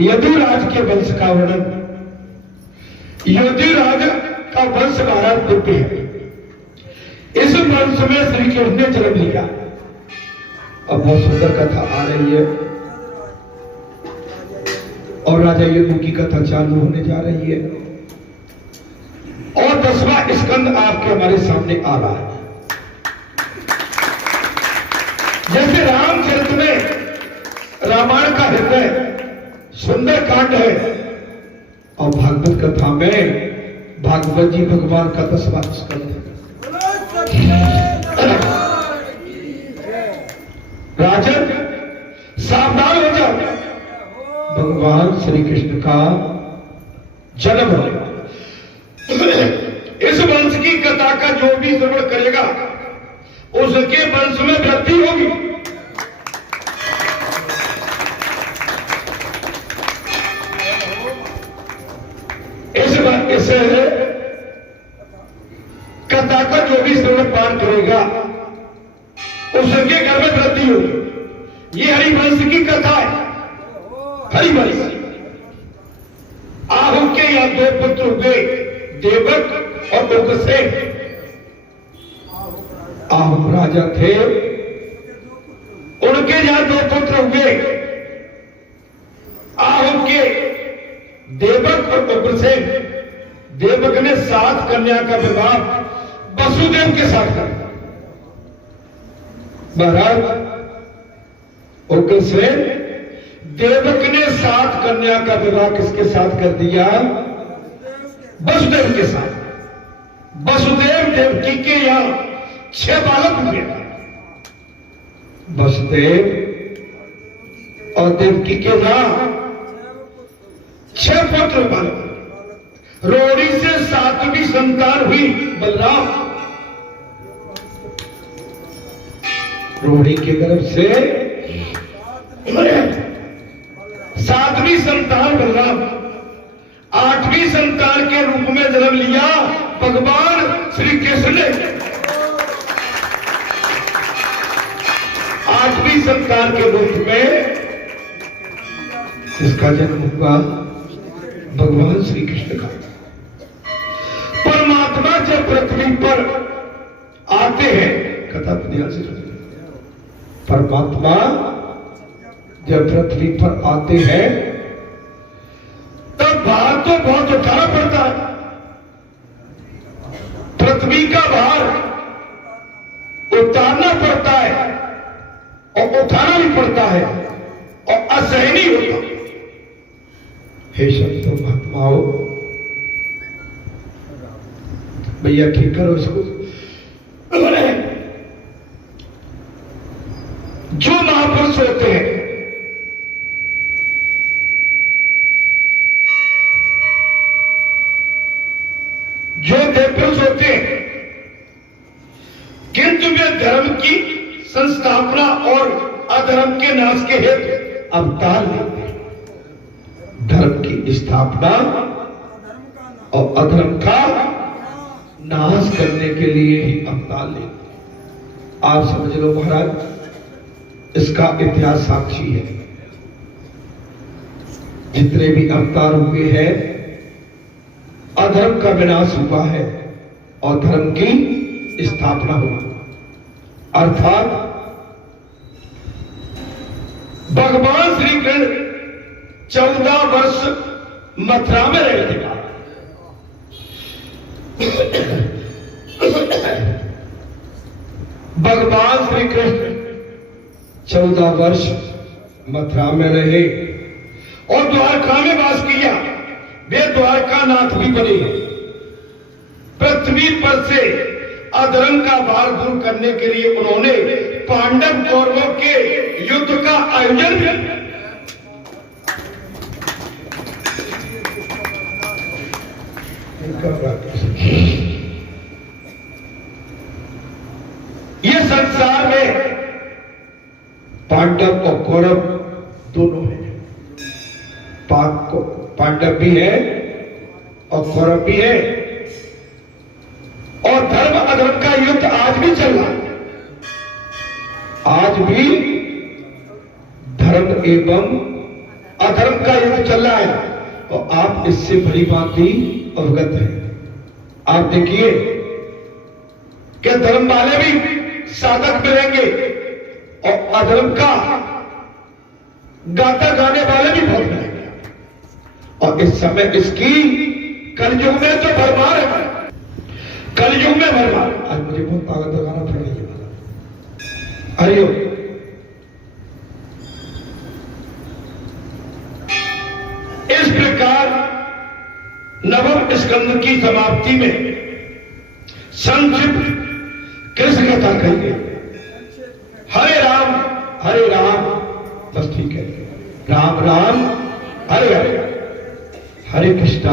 यदुराज के वंश का वर्णन। यदुराज का वंश 12 दिव्य है। इस वंश में श्री कृष्ण ने जन्म लिया। अब बहुत सुंदर कथा आ रही है और राजा यदु की कथा चालू होने जा रही है और 10वां स्कंद आपके हमारे सामने आ रहा है। जैसे रामचरित में रामायण का हृदय सुंदर कांड है और भागवत कथा में भागवत जी भगवान का 10वां स्कंद है। राजन सावधान हो जाओ, भगवान श्री कृष्ण का जन्म हो। इस वंश की कथा का जो भी श्रवण करेगा उसके वंश में वृद्धि होगी। इस कथा का जो भी श्रवण पाठ करेगा उसके घर में वृद्धि होगी। ये हरिवंश की कथा है। हरिवंश आहु के या 2 पुत्र हुए, देवक और उग्रसेन। आहु राजा थे, उनके यहां 2 पुत्र हुए। आहु के देवक और उग्रसेन। देवक ने 7 कन्या का विवाह वसुदेव के साथ कर दिया। महाराज उग्रसेन देवक ने 7 कन्या का विवाह किसके साथ कर दिया? वसुदेव के साथ। वसुदेव देवकी के यहां 6 बालक हुए। वसुदेव और देवकी के यहां 6 पुत्र बालक। रोड़ी से 7वीं संतान हुई बलराम। रोड़ी के गर्भ से 7वीं संतान बलराम। 8वीं संतान के रूप में जन्म लिया भगवान श्री कृष्ण ने। 8वीं संतान के रूप में इसका जन्म हुआ भगवान श्री कृष्ण का। परमात्मा जब पृथ्वी पर आते हैं, कथा ध्यान से सुनिए। परमात्मा जब पृथ्वी पर आते हैं तब भार तो बहुत उठाना पड़ता है। पृथ्वी का भार उतारना पड़ता है और उठाना भी पड़ता है और असहनीय होता। हे संतो महात्माओं, भैया ठीक करो इसको। जो महापुरुष होते हैं, जो देवपुरुष होते हैं, किंतु वे धर्म की संस्थापना और अधर्म के नाश के हेतु अवतार लेते हैं। धर्म की स्थापना और अधर्म का नाश करने के लिए ही अवतार लेते हैं। आप समझ लो महाराज, इसका इतिहास साक्षी है। जितने भी अवतार हुए हैं, अधर्म का विनाश हुआ है और धर्म की स्थापना हुआ। अर्थात भगवान श्री कृष्ण 14 वर्ष मथुरा में रहते थे। भगवान श्री कृष्ण 14 वर्ष मथुरा में रहे और द्वारका में वास किया। वे द्वारका नाथ भी बने। पृथ्वी पर से अधर्म का भार दूर करने के लिए उन्होंने पांडव कौरवों के युद्ध का आयोजन किया। ये संसार में पांडव और कौरव दोनों हैं। पांडव भी है और कौरव भी है और धर्म अधर्म का युद्ध आज भी चल रहा है। आज भी धर्म एवं अधर्म का युग चल रहा है और आप इससे बड़ी बात भी अवगत हैं। आप देखिए कि धर्म वाले भी साधक मिलेंगे और अधर्म का गाता गाने वाले भी बहुत मिलेंगे। और इस समय इसकी कलयुग में जो भरमार है, कलयुग में भरमार। आज मुझे बहुत ताकत लगाना पड़ रही है। हरिओम। इस प्रकार नवम स्कंद की समाप्ति में संक्षिप्त कृष्ण कथा कहिए। हरे राम बस ठीक है, राम राम हरे हरे, हरे कृष्णा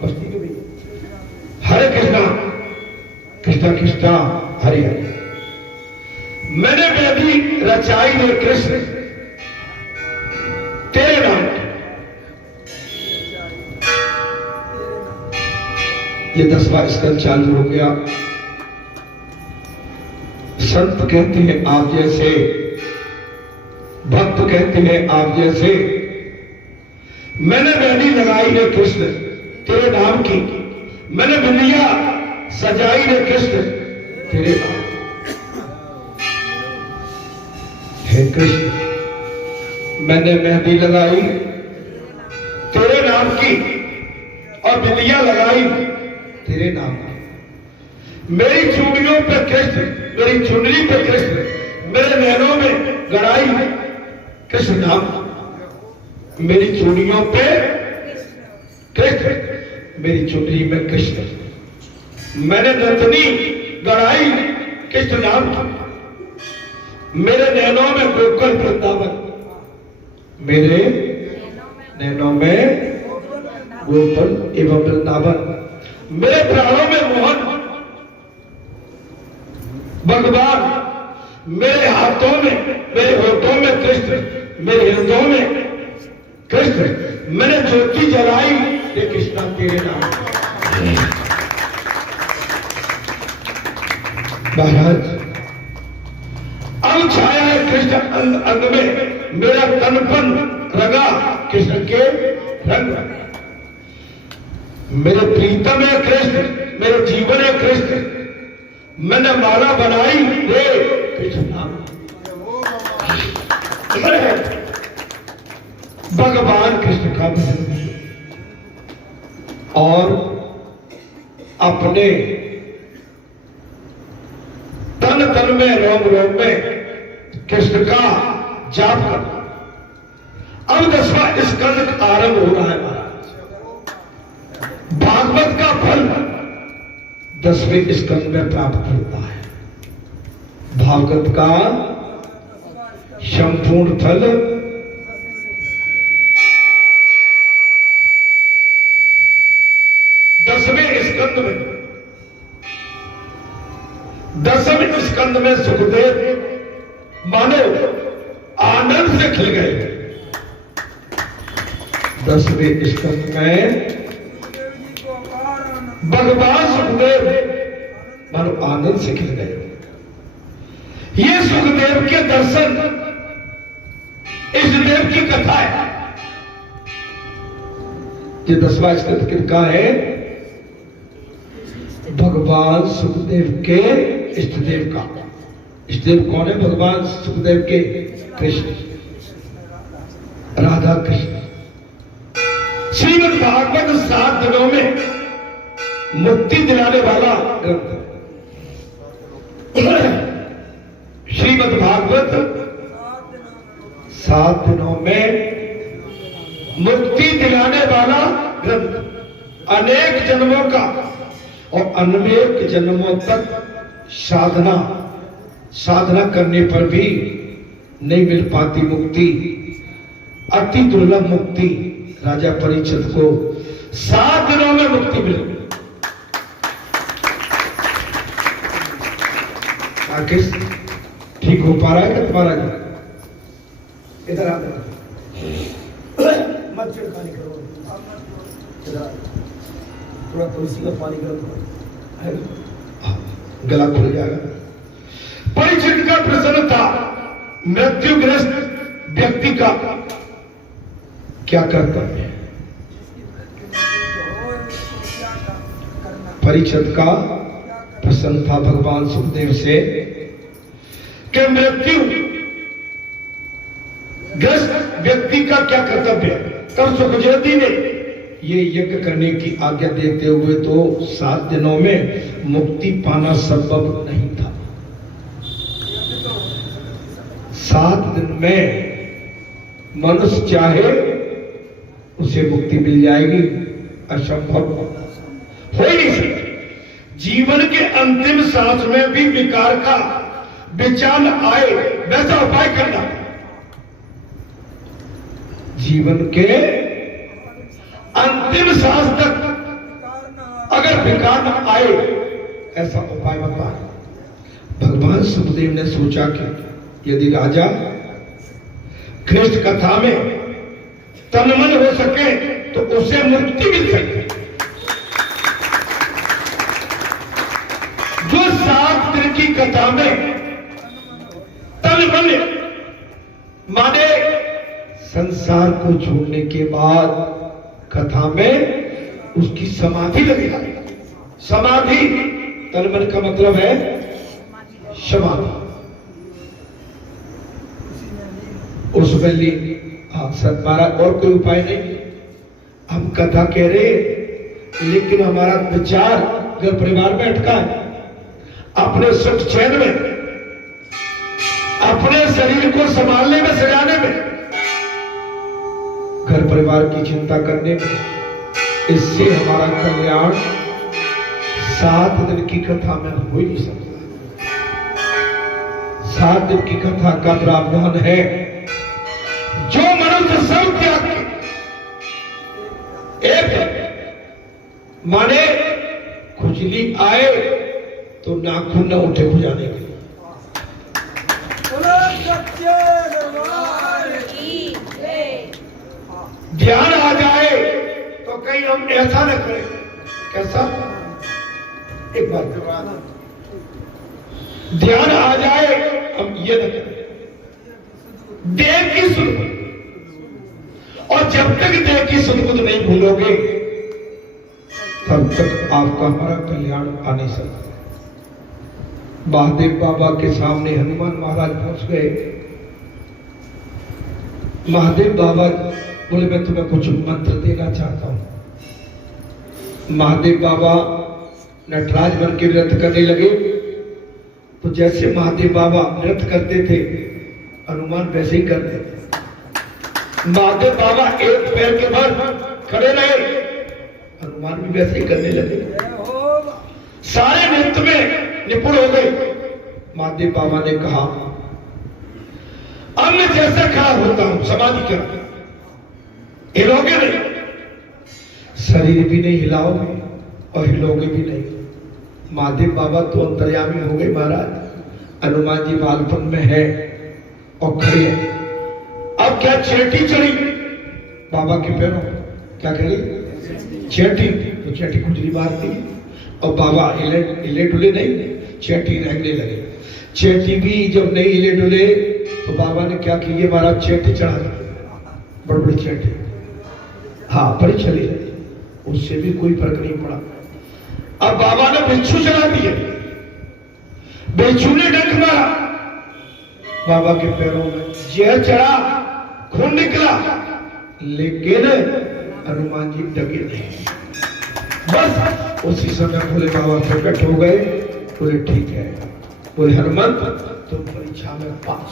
बस ठीक है भैया, हरे कृष्णा कृष्णा कृष्णा हरे हरे। मैंने वेदी रचाई ने कृष्ण तेरे नाम की। ये 10वां स्कंद चालू हो गया। संत कहते हैं आप जैसे, भक्त कहते हैं आप जैसे। मैंने वेदी लगाई है कृष्ण तेरे नाम की, मैंने बिंदिया सजाई है कृष्ण तेरे नाम। हे कृष्ण मैंने मेहंदी लगाई तेरे नाम की और बिंदिया लगाई तेरे नाम की। मेरी चूड़ियों पे कृष्ण, मेरी चुनरी पे कृष्ण, मेरे नैनों में गड़ाई कृष्ण नाम। मेरी चूड़ियों पे कृष्ण, मेरी चुनरी में कृष्ण, मैंने नंदनी गड़ाई कृष्ण नाम की। मेरे नैनों में गोकुल वृंदावन, मेरे नैनों में गोकुल एवं वृंदावन। मेरे प्राणों में मोहन भगवान, मेरे हाथों में, मेरे होठों में कृष्ण, मेरे हृदयों में कृष्ण। मैंने ज्योति जलाई ये कृष्णा तेरे नाम। महाराज अब छाया है कृष्ण अंग अंग में, मेरा तनपन रंगा कृष्ण के रंग। मेरे प्रीतम है कृष्ण, मेरे जीवन है कृष्ण, मैंने माला बनाई रे कृष्ण नाम। भगवान कृष्ण का भजन और अपने तन तन में रोम रोम में कृष्ण का जाप करना। अब 10वां स्कंद आरंभ हो रहा है महाराज। भागवत का फल 10वें स्कंद में प्राप्त होता है। भागवत का संपूर्ण फल 10वें स्कंद में। 10वें स्कंद में सुखदेव मानो आनंद से खिल गए। 10वें स्कंद में भगवान सुखदेव मानो आनंद से खिल गए। ये सुखदेव के दर्शन, इस देव की कथा है। ये 10वां स्कंद किनका है? भगवान सुखदेव के इष्टदेव का। इष्टदेव कौन है? भगवान सुखदेव के कृष्ण, राधा कृष्ण। श्रीमद् भागवत 7 दिनों में मुक्ति दिलाने वाला ग्रंथ। श्रीमद् भागवत 7 दिनों में मुक्ति दिलाने वाला ग्रंथ। अनेक जन्मों का और अनेक जन्मों तक साधना करने पर भी नहीं मिल पाती मुक्ति। अति दुर्लभ मुक्ति राजा परीक्षित को 7 दिनों में मुक्ति मिली। आखिर ठीक हो पा रहा है क्या तुम्हारा? इधर आ मत छिड़कानी करो, थोड़ा तुलसी का पानी करो, गला खुल जाएगा। परीक्षित का प्रश्न था मृत्युग्रस्त व्यक्ति का क्या कर्तव्य है। परीक्षित का प्रश्न था भगवान सुखदेव से कि मृत्यु ग्रस्त व्यक्ति का क्या कर्तव्य है। तब सुखदेव ने ये यज्ञ करने की आज्ञा देते हुए तो 7 दिनों में मुक्ति पाना संभव नहीं था। 7 दिन में मनुष्य चाहे उसे मुक्ति मिल जाएगी, असंभव हो ही नहीं सकती। जीवन के अंतिम सांस में भी विकार का विचार न आए वैसा उपाय करना। जीवन के अंतिम सांस तक अगर विकार न आए ऐसा उपाय बताए। भगवान सुखदेव ने सोचा कि यदि राजा कृष्ण कथा में तन्मय हो सके तो उसे मुक्ति मिल सके। जो 7 दिन की कथा में तन्मय माने संसार को छोड़ने के बाद कथा में उसकी समाधि लगेगा। समाधि तन्मय का मतलब है समाधि। उसमें सर महाराज और कोई उपाय नहीं। हम कथा कह रहे लेकिन हमारा विचार घर परिवार में अटका है। अपने सुख चैन में, अपने शरीर को संभालने में, सजाने में, घर परिवार की चिंता करने में, इससे हमारा कल्याण 7 दिन की कथा में हो ही नहीं सकता। 7 दिन की कथा का प्रावधान है जो मनुष्य सब त्याग के एक माने खुजली आए तो नाखून न उठे बुझाने के लिए। ध्यान आ जाए तो कहीं हम ऐसा न करें। कैसा? एक बार ध्यान आ जाए हम ये न करें। देह की सुध, और जब तक देह की सुध नहीं भूलोगे तब तक आपका हमारा कल्याण आ नहीं सकता। महादेव बाबा के सामने हनुमान महाराज पहुंच गए। महादेव बाबा बोले मैं तुम्हें कुछ मंत्र देना चाहता हूं। महादेव बाबा नटराज बन के नृत्य करने लगे तो जैसे महादेव बाबा नृत्य करते थे हनुमान वैसे ही करते थे। महादेव बाबा एक पैर के बल खड़े रहे, हनुमान भी वैसे ही करने लगे। सारे नृत्य में निपुण हो गए। महादेव बाबा ने कहा अब मैं जैसे खड़ा होता हूं समाधि कर, हिलोगे नहीं, शरीर भी नहीं हिलाओगे और हिलोगे भी नहीं। महादेव बाबा तो अंतर्यामी हो गए महाराज। हनुमान जी बालपन में है और खड़े हैं। अब क्या चेटी चढ़ी बाबा के पैरों, क्या करी चेटी, तो चेटी खुजली मारती और बाबा हिले डुले नहीं, चेटी रेंगने लगे। चेटी भी जब नहीं हिले डुले तो बाबा ने क्या किया महाराज, चेटी चढ़ा दी, बड़ी बड़ी चेटी। हाँ बड़ी चली, उससे भी कोई फर्क नहीं पड़ा। अब बाबा ने बिच्छू चढ़ा दिए, बिच्छू ने डंक मारा बाबा के पैरों में, जहर चढ़ा, खून निकला, लेकिन हनुमान जी डगे नहीं। बस उसी समय भोले बाबा प्रकट हो गए। बोले ठीक है, बोले हनुमंत तुम परीक्षा में पास।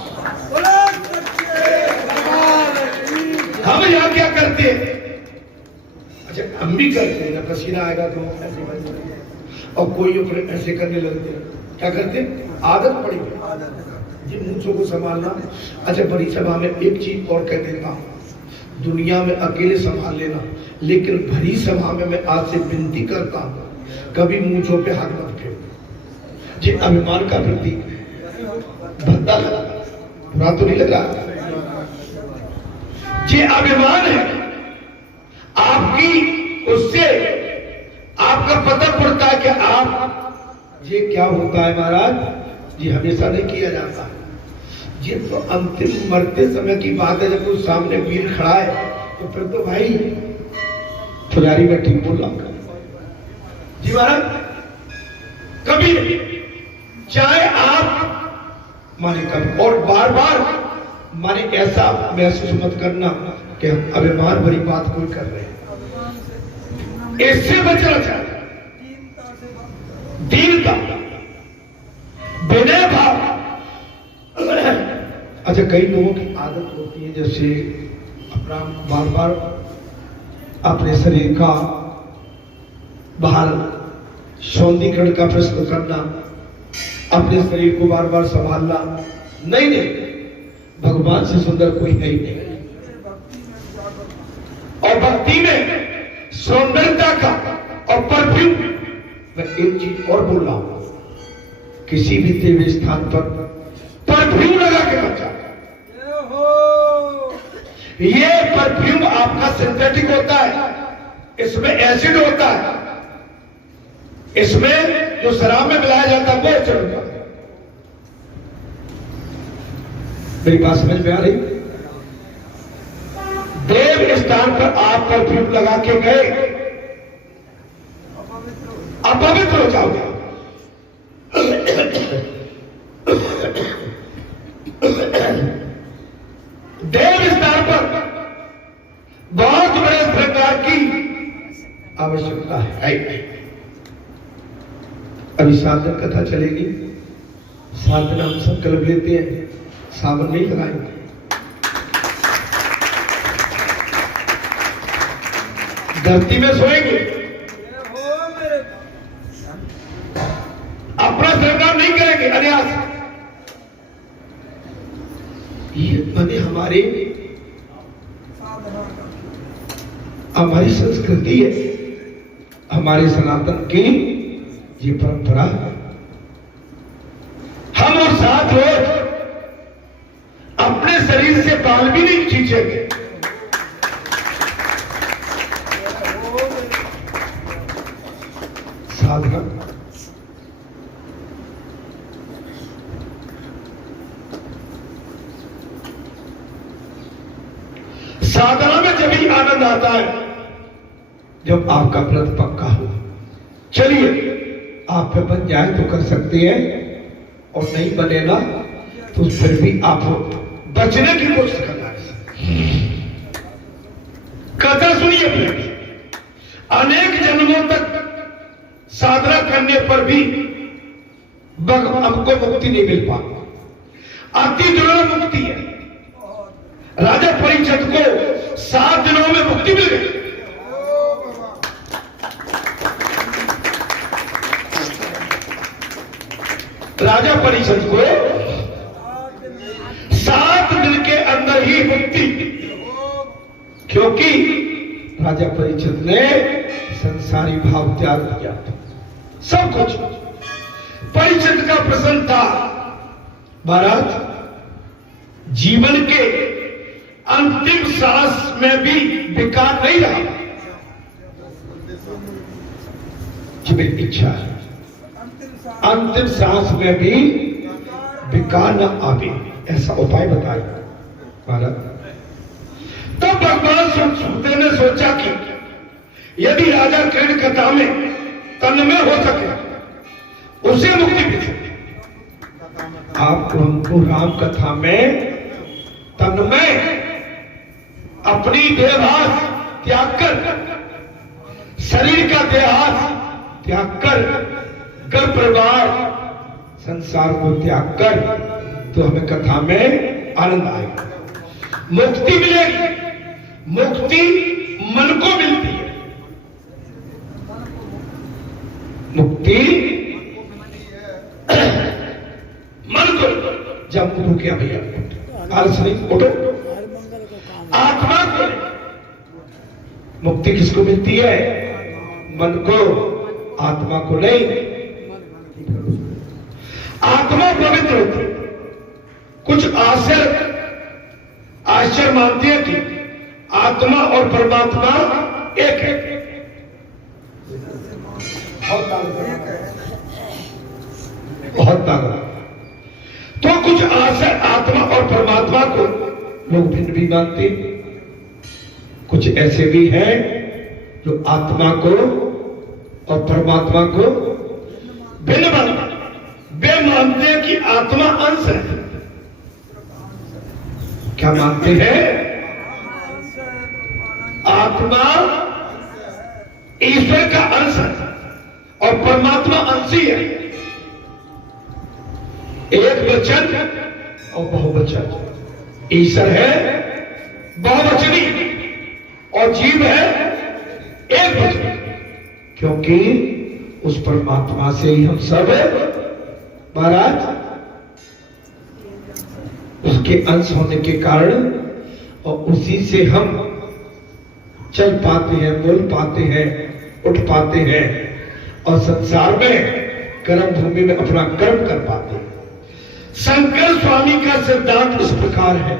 हम यहाँ क्या करते हैं? अच्छा हम भी करते हैं ना, पसीना आएगा तो ऐसे और कोई ऐसे करने लगते हैं। क्या करते हैं? आदत पड़ी जी मूंछों को संभालना। अच्छा बड़ी सभा में एक चीज और कह देता हूँ, दुनिया में अकेले संभाल लेना, लेकिन भरी सभा में मैं आज से विनती करता हूँ कभी मूंछों पे हाथ मत फेंको। जी अभिमान का प्रतीक भद्दा लगा, बुरा तो नहीं लगा। जी अभिमान है आपकी, उससे आपका पता पड़ता है कि आप ये क्या होता है महाराज जी, हमेशा नहीं किया जाता। ये तो अंतिम मरते समय की बात है, जब कोई सामने वीर खड़ा है तो फिर तो भाई पुजारी का ठीक बोला जी महाराज। कभी नहीं, चाहे आप माने कभी, और बार बार माने ऐसा महसूस मत करना कि हम अभिमान भरी बात कोई कर रहे हैं। इससे बचना चाहिए, दीनता, विनय भाव। अच्छा, कई लोगों की आदत होती है जैसे अपना बार बार अपने शरीर का बाहर सौंदर्यीकरण का प्रश्न करना, अपने शरीर को बार बार संभालना। नहीं नहीं, भगवान से सुंदर कोई है ही नहीं। और भक्ति में सौंदर्यता का और परफ्यूम, मैं एक चीज और बोल रहा हूं, किसी भी देवी स्थान पर परफ्यूम लगा के बचा। ये परफ्यूम आपका सिंथेटिक होता है, इसमें एसिड होता है, इसमें जो शराब में मिलाया जाता है वो एसिड होता है। मेरी बात समझ में आ रही? देव स्थान पर आप परफ्यूम लगा के गए, अपवित्र हो जाओगे। देव स्थान पर बहुत बड़े प्रकार की आवश्यकता है। अभी साधन कथा चलेगी, साधन हम संकल्प लेते हैं, सावन नहीं लगाएंगे। धरती में सोएंगे, अपना श्रृंगार नहीं करेंगे अन्यास। ये बने हमारी संस्कृति है, हमारे सनातन की ये परंपरा है। हम और साथ रोज अपने शरीर से बाल भी नहीं खींचेंगे। साधना साधना में जब भी आनंद आता है जब आपका व्रत पक्का हो। चलिए, आप पे बन जाए तो कर सकते हैं, और नहीं बनेगा तो फिर भी आप बचने की कोशिश करना है। कथा सुनिए फिर। अनेक जन्मों तक साधना करने पर भी हमको मुक्ति नहीं मिल पाती। अति दुर्लभ मुक्ति है। राजा परीक्षित को 7 दिनों में मुक्ति मिल गई। राजा परीक्षित को 7 दिन के अंदर ही मुक्ति, क्योंकि राजा परीक्षित ने संसारी भाव त्याग किया था। सब कुछ परीक्षित का प्रश्न था, महाराज जीवन के अंतिम सांस में भी विकार नहीं रहा। जी मेरी इच्छा है अंतिम सांस में भी विकार न आवे, ऐसा उपाय बताए महाराज। तो भगवान सुखदेव ने सोचा कि यदि राजा कृष्ण कथा में तन्मय हो सके उसे मुक्ति मिल सके। आप हमको राम कथा में तन्मय अपनी देहास त्याग कर, शरीर का देहास त्याग कर, घर परिवार संसार को त्याग कर, तो हमें कथा में आनंद आएगा, मुक्ति मिलेगी। मुक्ति मन को मिलती है, मुक्ति मन को। जब उठो क्या भैया, आलस नहीं, उठो। आत्मा को मुक्ति किसको मिलती है? मन को, आत्मा को नहीं। आत्मा पवित्र होती है। कुछ आश्चर्य मानते हैं कि आत्मा और परमात्मा एक है। बहुत ताकत। तो कुछ आत्मा और परमात्मा को लोग भिन्न भी मानते हैं। कुछ ऐसे भी हैं जो आत्मा को और परमात्मा को भिन्न मानते, वे मानते हैं कि आत्मा अंश है। क्या मानते हैं? आत्मा ईश्वर का अंश है और परमात्मा अंशी है। एक वचन और बहुवचन। ईश्वर है बहुवचनी और जीव है एक वचन, क्योंकि उस परमात्मा से ही हम सब महाराज, उसके अंश होने के कारण और उसी से हम चल पाते हैं, बोल पाते हैं, उठ पाते हैं और संसार में कर्म भूमि में अपना कर्म कर पाते हैं। शंकर स्वामी का सिद्धांत इस प्रकार है।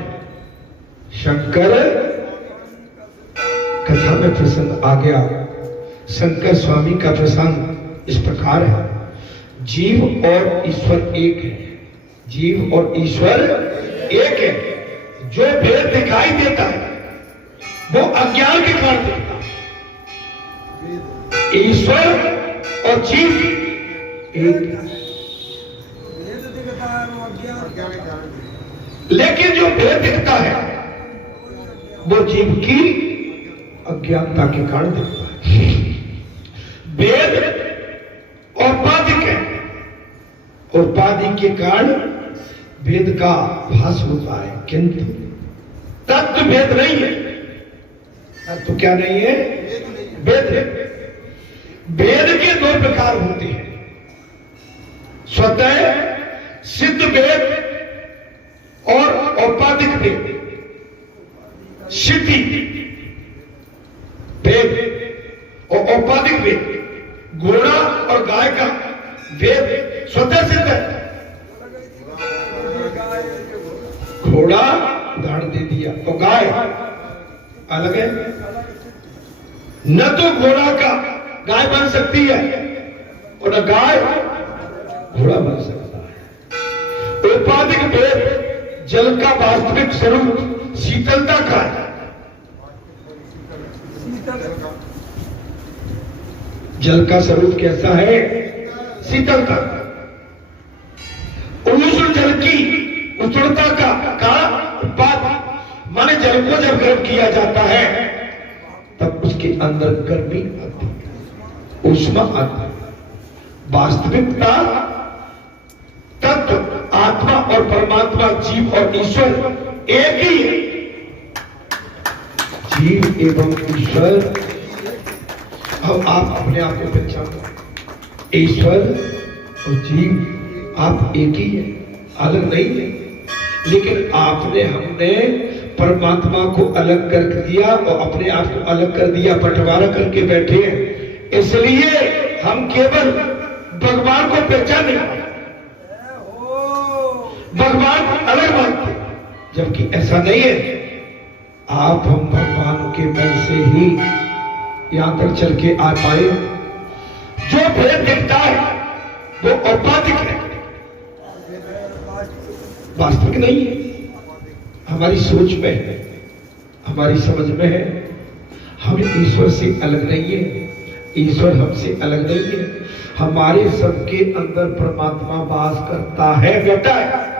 शंकर कथा में प्रसंग आ गया। शंकर स्वामी का प्रसंग इस प्रकार है। जीव और ईश्वर एक है। जीव और ईश्वर एक है। जो भेद दिखाई देता है वो अज्ञान के कारण दिखता है। ईश्वर और जीव एक है। लेकिन जो भेद दिखता है वो जीव की अज्ञानता के कारण दिखता है। भेद औपाधिक है। औपाधिक के कारण भेद का भास होता है, किंतु तत्व भेद नहीं है। तत्व क्या नहीं है? भेद है। भेद के दो प्रकार होते हैं, स्वतः सिद्ध भेद और औपाधिक भेद। सिद्धि भेद और औपाधिक भेद। घोड़ा और गाय का भेद स्वतः सिद्ध है। घोड़ा उदाहरण दे दिया और गाय अलग है। न तो घोड़ा का गाय बन सकती है और न गाय घोड़ा बन सकता है। औपाधिक भेद जल का वास्तविक स्वरूप शीतलता का है। जल का स्वरूप कैसा है? शीतलता। उष्ण जल की उष्णता का उत्पाद, माने जल को जब गर्म किया जाता है तब उसके अंदर गर्मी आती है, ऊष्मा आती है। वास्तविकता तत्व आत्मा और परमात्मा, जीव और ईश्वर एक ही है। जीव एवं ईश्वर, अब आप अपने आप को पहचानो। ईश्वर और जीव आप एक ही है, अलग नहीं है। लेकिन आपने, हमने परमात्मा को अलग कर दिया और अपने आप को अलग कर दिया, बंटवारा करके बैठे हैं। इसलिए हम केवल भगवान को पहचान नहीं पाते, भगवान को अलग मानते, जबकि ऐसा नहीं है। आप हम भगवान के बल से ही यहां तक चल के आ पाए। जो भेद दिखता है वो औपाधिक है, वास्तविक नहीं है। हमारी सोच में है, हमारी समझ में है। हम ईश्वर से अलग नहीं है, ईश्वर हमसे अलग नहीं है। हमारे सबके अंदर परमात्मा वास करता है, बेटा है।